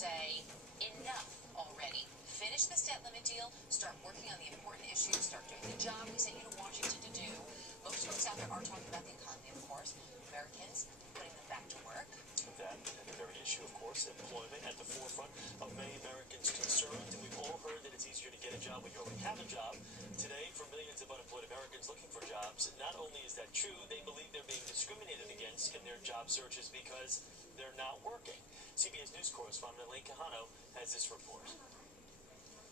say, enough already. Finish this debt limit deal, start working on the important issues, start doing the job we sent you to Washington to do. Most folks out there are talking about the economy, of course. Americans, putting them back to work. That and the very issue, of course, employment at the forefront of many Americans' concerns. And we've all heard that it's easier to get a job when you already have a job. Today, for millions of unemployed Americans looking for jobs, not only is that true, they believe they're being discriminated against in their job searches because they're not working. CBS News correspondent Elaine Quijano has this report.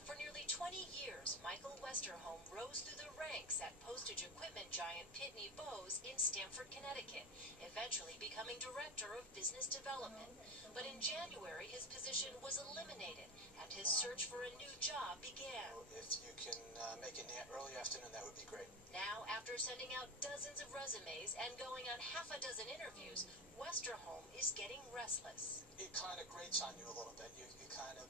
For nearly 20 years, Michael Westerholm rose through the ranks at postage equipment giant Pitney Bowes in Stamford, Connecticut, eventually becoming director of business development. But in January, his position was eliminated, and his search for a new job began. If you can make it in the early afternoon, that would be great. Now, after sending out dozens of resumes and going on half a dozen interviews, Westerholm is getting restless. It kind of grates on you a little bit. You kind of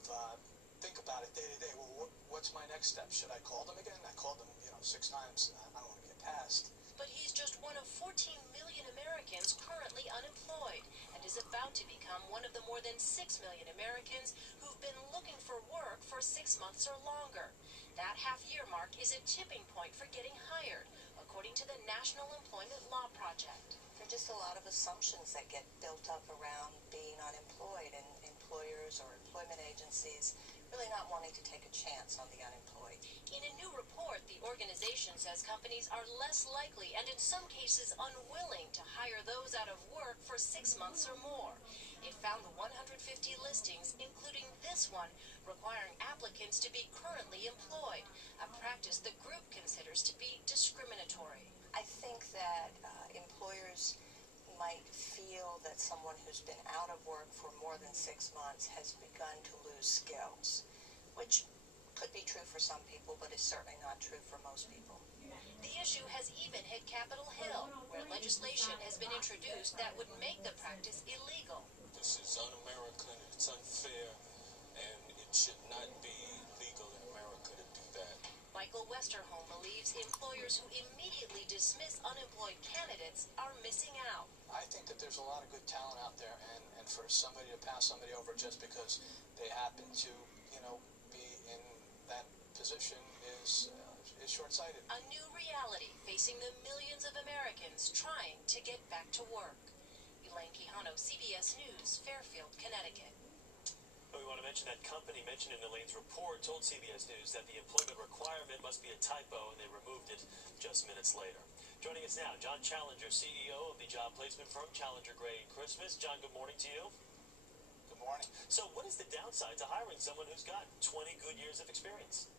think about it day to day. Well, what's my next step? Should I call them again? I called them, 6 times. I don't want to get past. But he's just one of 14 million Americans currently unemployed and is about to become one of the more than 6 million Americans who've been looking for work for 6 months or longer. That half-year mark is a tipping point for getting hired, according to the National Employment Law Project. There are just a lot of assumptions that get built up around being unemployed, and employers or employment agencies really not wanting to take a chance on the unemployed. In a new report, the organization says companies are less likely and in some cases unwilling to hire those out of work for 6 months or more. It found the 150 listings, including this one, requiring applicants to be currently employed, a practice the group considers to be discriminatory. I think that employers might feel that someone who's been out of work for more than 6 months has begun to lose skills, which could be true for some people, but is certainly not true for most people. The issue has even hit Capitol Hill, where legislation has been introduced that would make the practice illegal. This is un-American, it's unfair, and it should not be legal in America to do that. Michael Westerholm believes employers who immediately dismiss unemployed candidates are missing out. I think that there's a lot of good talent out there, and for somebody to pass somebody over just because they happen to, be in that position is short-sighted. A new reality facing the millions of Americans trying to get back to work. Elaine Quijano, CBS News, Fairfield, Connecticut. We want to mention that company mentioned in Elaine's report told CBS News that the employment requirement must be a typo, and they removed it just minutes later. Joining us now, John Challenger, CEO of the job placement firm Challenger Gray & Christmas. John, good morning to you. Good morning. So what is the downside to hiring someone who's got 20 good years of experience?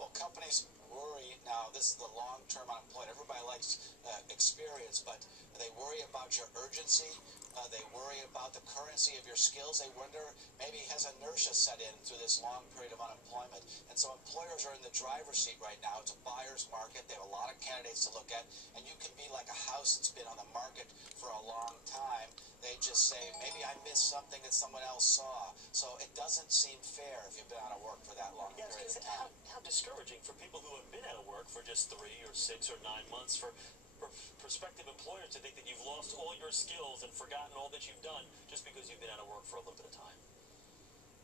Well, companies worry now. This is the long-term unemployed. Everybody likes experience, but they worry about your urgency. They worry about the currency of your skills. They wonder, maybe has inertia set in through this long period of unemployment. And so employers are in the driver's seat right now. It's a buyer's market. They have a lot of candidates to look at. And you can be like a house that's been on the market for a long time. They just say, maybe I missed something that someone else saw. So it doesn't seem fair if you've been out of work for that long period of time. How discouraging for people who have been out of work for just 3 or 6 or 9 months, for prospective employers to think that you've lost all your skills and forgotten all that you've done just because you've been out of work for a little bit of time.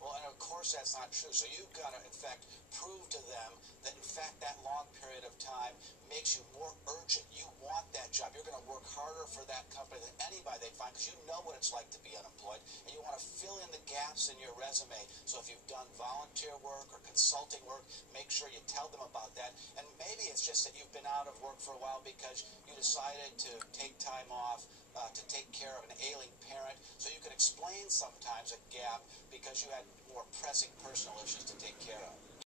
Well, and of course that's not true. So you've got to, in fact, prove to them that, in fact, that long period of time makes you more urgent. You want that job. You're going to work harder for that company than anybody they find, because you know what it's like to be unemployed, and you want to fill in the gaps in your resume. So if you've done volunteer work or consulting work, make sure you tell them about that. And maybe it's just that you've been out of work for a while because you decided to take time off to take care of an ailing parent. So you can explain sometimes a gap because you had more pressing personal issues to take care of.